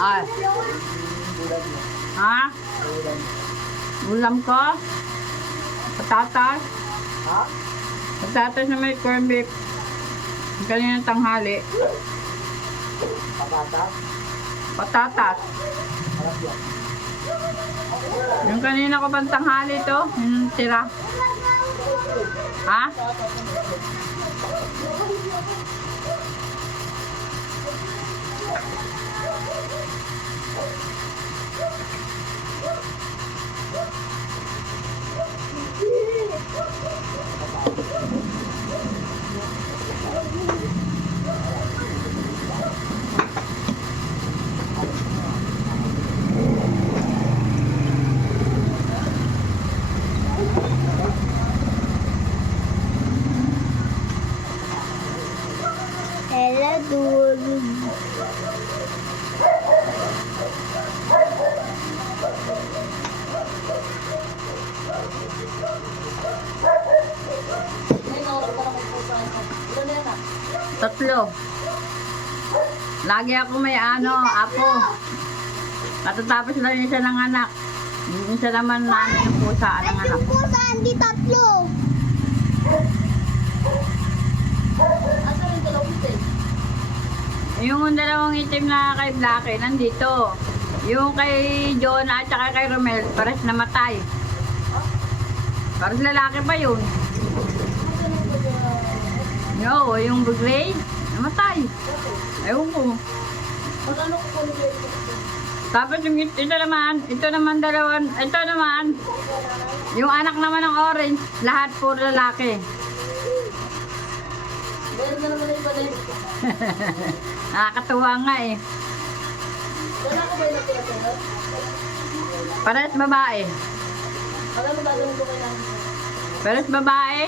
Ay. Ha? Ulam ko? Patatas? Ha? Patatas na may corned beef. Kanina tanghali. Patatas? Patatas. Harap yan. Yung kanina ko pang tanghali to, yung tira. Ha? Hello, dude. Tatlo. Lagi ako may apo. Katatapos lang yung isa ng anak. Yung isa naman yung pusa ng anak. Yung pusa, hindi tatlo. Yung dalawang itim na kay Blackie, nandito. Yung kay Jonah at saka kay Romel, pares namatay. Pares lalaki pa yun. No, yung gray, namatay. Ewan ko. Tapos yung ito naman yung anak naman ng orange, lahat puro lalaki. Nakakatuwa nga eh. Pares babae. Pares babae.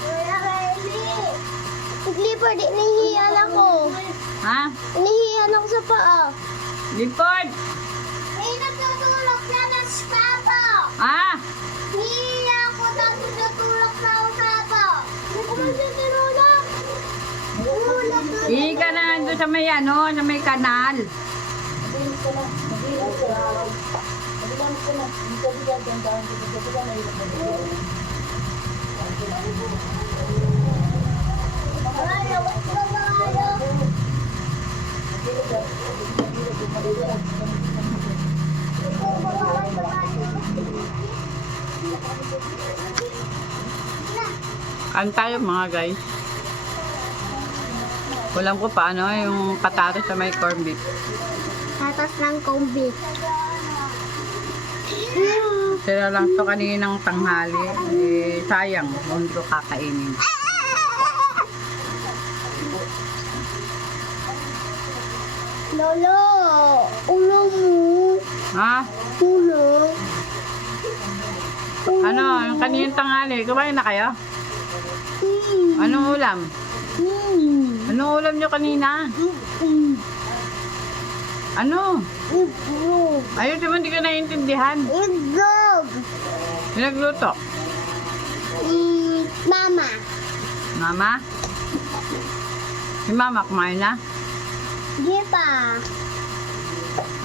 Kuya Kylie. Clipper, di nahihiyan ako. Ha? Nahihiyan ako sa paa. Lipod. May natutulog na ng papa. Ah, Nahihiyan ako tapos natulog na ako sa papa. Hindi ko man siya tinulog. Tinulog na. hindi ka na nandun sa may kanal. Ayaw, wag ka na ayaw. Kain tayo mga guys. Walang ko paano yung patatas sa may corned beef. Tatas ng kumbit. Sila lang to kaninang tanghali. Eh, sayang, hindi ko kakainin. Lolo, ulo mo. Ha? Ulo. Ano, yung kaninang tanghali, kumain na kayo? Anong ulam? Anong ulam nyo kanina? Ano? Itlog. Ayun, di ba hindi ka naiintindihan? Itlog. Pinagluto. Mama. Mama? Si Mama kumain na? Di pa.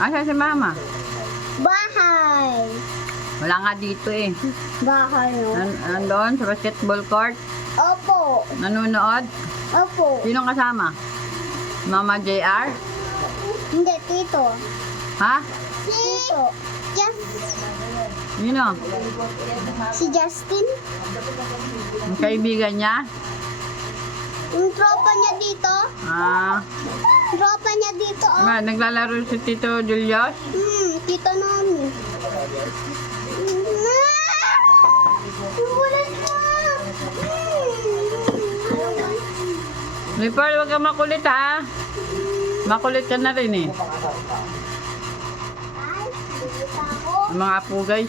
Asa si Mama? Bahay. Wala nga dito eh. Bahay, no? Nandoon sa basketball court. Opo. Nanonood. Opo. Sino kasama? Mama JR? Hindi, tito. Ha? Tito. Yes. Sino? Si Justin. Yung kaibigan niya? Yung tropa niya dito. Ah, Tropa niya dito, oh. naglalaro si Tito Julius? Tito namin. Wala na. Lipar, huwag kang makulit ha. Makulit ka na rin eh. Ano pang asar ka? Ay, hindi pa ako. Ang mga apo guys,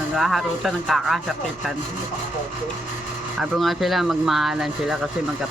naghaharutan, nagkakasakitan. Ano pang asar ko? Sabi nga sila, magmahalan sila kasi